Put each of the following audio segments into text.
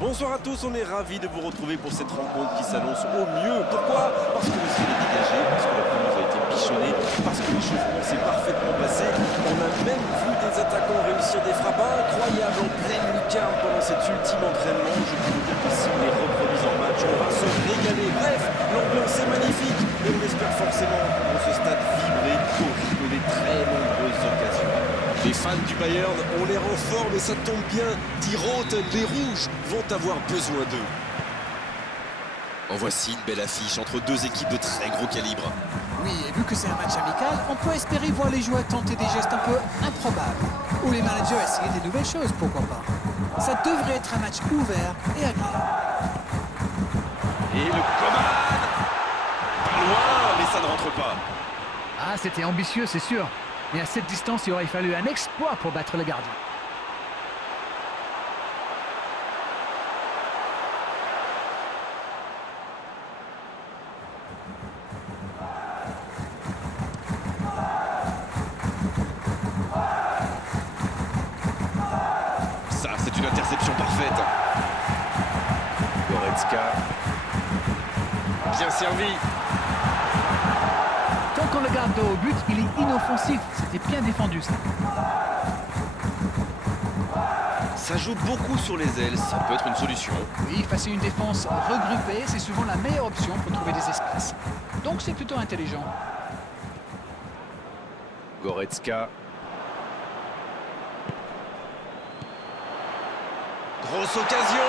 Bonsoir à tous, on est ravis de vous retrouver pour cette rencontre qui s'annonce au mieux. Pourquoi? Parce que le ciel est dégagé, parce que la pelouse a été bichonnée, parce que l'échauffement s'est parfaitement passé. On a même vu des attaquants réussir des frappes incroyables en pleine lucarne pendant cet ultime entraînement. Je peux vous dire que si on les reproduit en match, on va se régaler. Bref, l'ambiance est magnifique et on espère forcément entendre ce stade vibrer au rythme des très nombreuses occasions. Les fans du Bayern ont l'air en forme et ça tombe bien. Die Roten, les rouges, vont avoir besoin d'eux. En voici une belle affiche entre deux équipes de très gros calibre. Oui, et vu que c'est un match amical, on peut espérer voir les joueurs tenter des gestes un peu improbables. Ou les managers essayer des nouvelles choses, pourquoi pas. Ça devrait être un match ouvert et agréable. Et le Coman! Pas loin, mais ça ne rentre pas. Ah, c'était ambitieux, c'est sûr. Mais à cette distance, il aurait fallu un exploit pour battre le gardien. Ça, c'est une interception parfaite. Goretzka. Bien servi. Tant qu'on le garde dos au but, il est inoffensif. C'était bien défendu, ça. Ça joue beaucoup sur les ailes, ça peut être une solution. Oui, face à une défense regroupée, c'est souvent la meilleure option pour trouver des espaces. Donc c'est plutôt intelligent. Goretzka. Grosse occasion.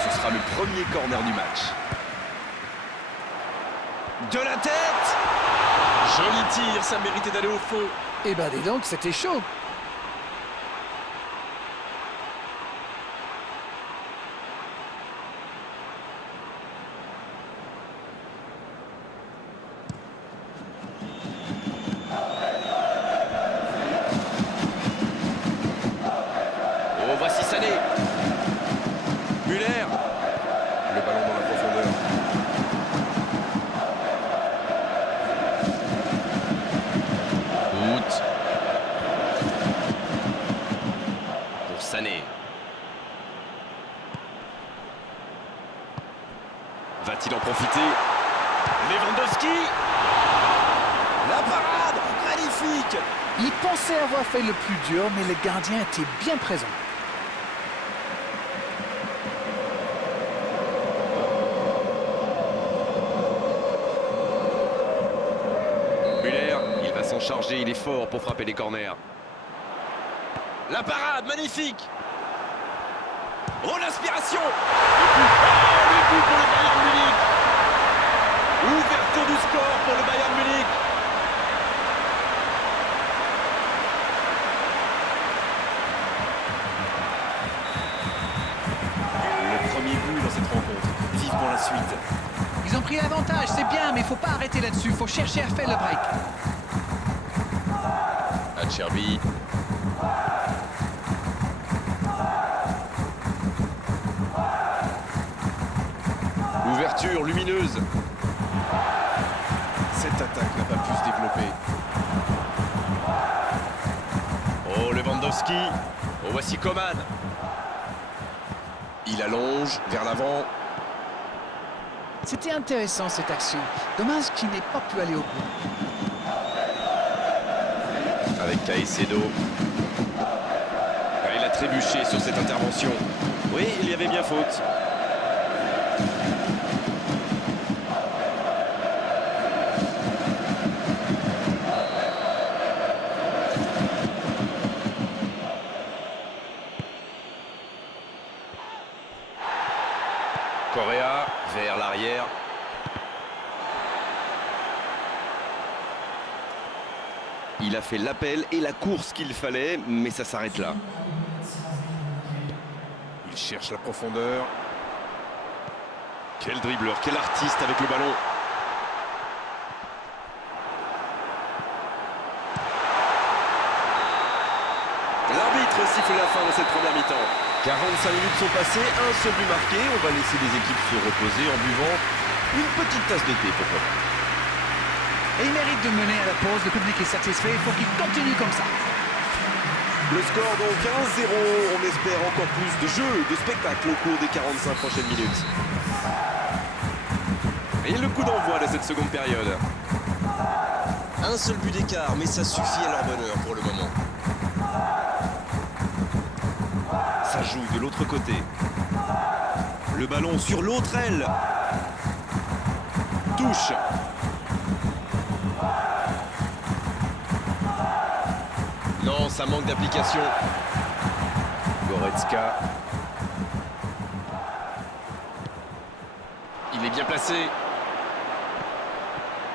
Ce sera le premier corner du match. De la tête. Joli tir, ça méritait d'aller au fond. Eh ben dis donc, c'était chaud. Oh, voici Sané. Müller. Le ballon dans la profondeur. Hout. Pour Sané. Va-t-il en profiter? Lewandowski. La parade. Magnifique. Il pensait avoir fait le plus dur, mais le gardien était bien présent. Müller, il va s'en charger, il est fort pour frapper les corners. La parade, magnifique. Oh, l'inspiration. Le but pour le Bayern Munich. Ouverture du score pour le Bayern Munich. Le premier but dans cette rencontre. Vivement la suite. Ils ont pris l'avantage, c'est bien, mais il faut pas arrêter là-dessus. Il faut chercher à faire le break. Acerbi. Ouverture lumineuse. Cette attaque n'a pas pu se développer. Oh, Lewandowski. Oh, voici Coman. Il allonge vers l'avant. C'était intéressant cette action. Dommage qu'il n'ait pas pu aller au bout. Avec Caicedo. Ah, il a trébuché sur cette intervention. Oui, il y avait bien faute. Correa vers l'arrière. Il a fait l'appel et la course qu'il fallait, mais ça s'arrête là. Il cherche la profondeur. Quel dribbleur, quel artiste avec le ballon. L'arbitre siffle la fin de cette première mi-temps. 45 minutes sont passées, un seul but marqué. On va laisser les équipes se reposer en buvant une petite tasse de thé, pourquoi pas. Et il mérite de mener à la pause, le public est satisfait, il faut qu'il continue comme ça. Le score donc 1-0, on espère encore plus de jeu, de spectacle au cours des 45 prochaines minutes. Et le coup d'envoi de cette seconde période. Un seul but d'écart, mais ça suffit à leur bonheur pour le moment. Ça joue de l'autre côté. Le ballon sur l'autre aile. Touche. Non, ça manque d'application. Goretzka. Il est bien placé.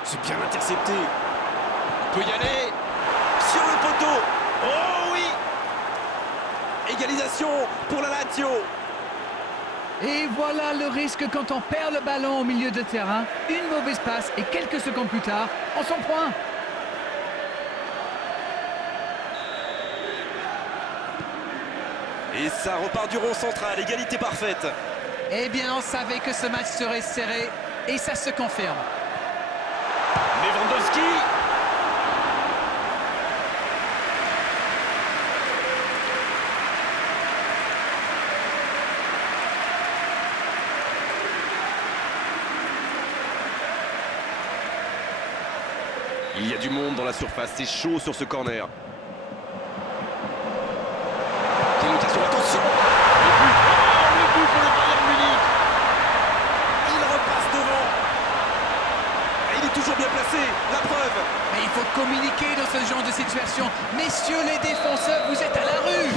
C'est bien intercepté. Il peut y aller. Sur le poteau. Oh oui. Égalisation pour la Lazio. Et voilà le risque quand on perd le ballon au milieu de terrain. Une mauvaise passe et quelques secondes plus tard, on s'en prend. Et ça repart du rond central, égalité parfaite. Eh bien, on savait que ce match serait serré et ça se confirme. Lewandowski. Il y a du monde dans la surface, c'est chaud sur ce corner. Quelle occasion, attention. Le but pour le Bayern Munich. Il repasse devant. Et il est toujours bien placé, la preuve. Mais il faut communiquer dans ce genre de situation. Messieurs les défenseurs, vous êtes à la rue.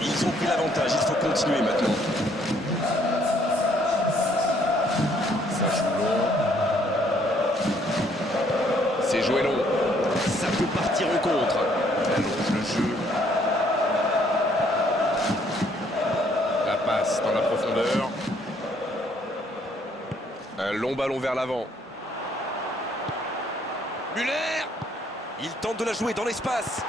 Ils ont pris l'avantage, il faut continuer maintenant. Ça joue long. C'est joué long. Ça peut partir en contre. Il allonge le jeu. La passe dans la profondeur. Un long ballon vers l'avant. Müller. Il tente de la jouer dans l'espace.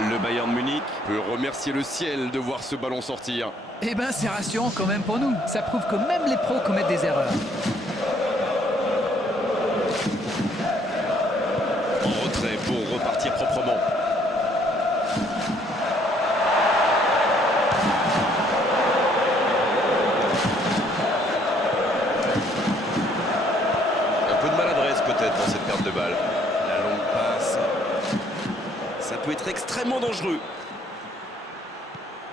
Le Bayern Munich peut remercier le ciel de voir ce ballon sortir. Eh ben, c'est rassurant quand même pour nous. Ça prouve que même les pros commettent des erreurs. En retrait pour repartir proprement. Un peu de maladresse peut-être dans cette perte de balle. La longue passe. Ça peut être extrêmement dangereux.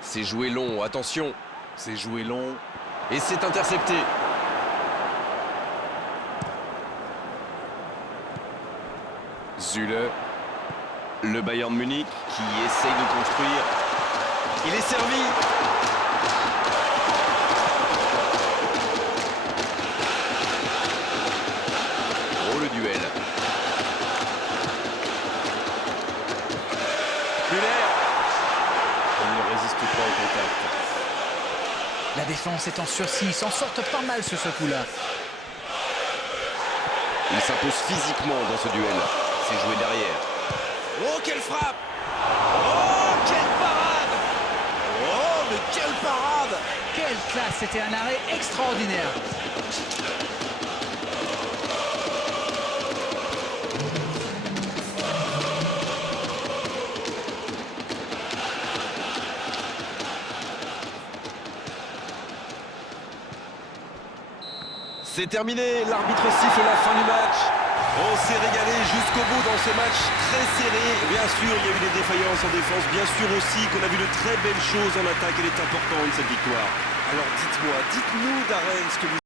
C'est joué long, attention. C'est joué long. Et c'est intercepté. Süle. Le Bayern Munich qui essaye de construire. Il est servi. Oh, le duel. Müller. Il ne résiste pas au contact. La défense est en sursis, ils s'en sortent pas mal sur ce coup-là. Il s'impose physiquement dans ce duel. C'est joué derrière. Oh, quelle frappe! Oh, quelle parade! Oh, mais quelle parade! Quelle classe, c'était un arrêt extraordinaire. C'est terminé, l'arbitre siffle la fin du match. On s'est régalé jusqu'au bout dans ce match très serré. Bien sûr, il y a eu des défaillances en défense. Bien sûr aussi qu'on a vu de très belles choses en attaque. Elle est importante, cette victoire. Alors dites-moi, dites-nous, Darren, ce que vous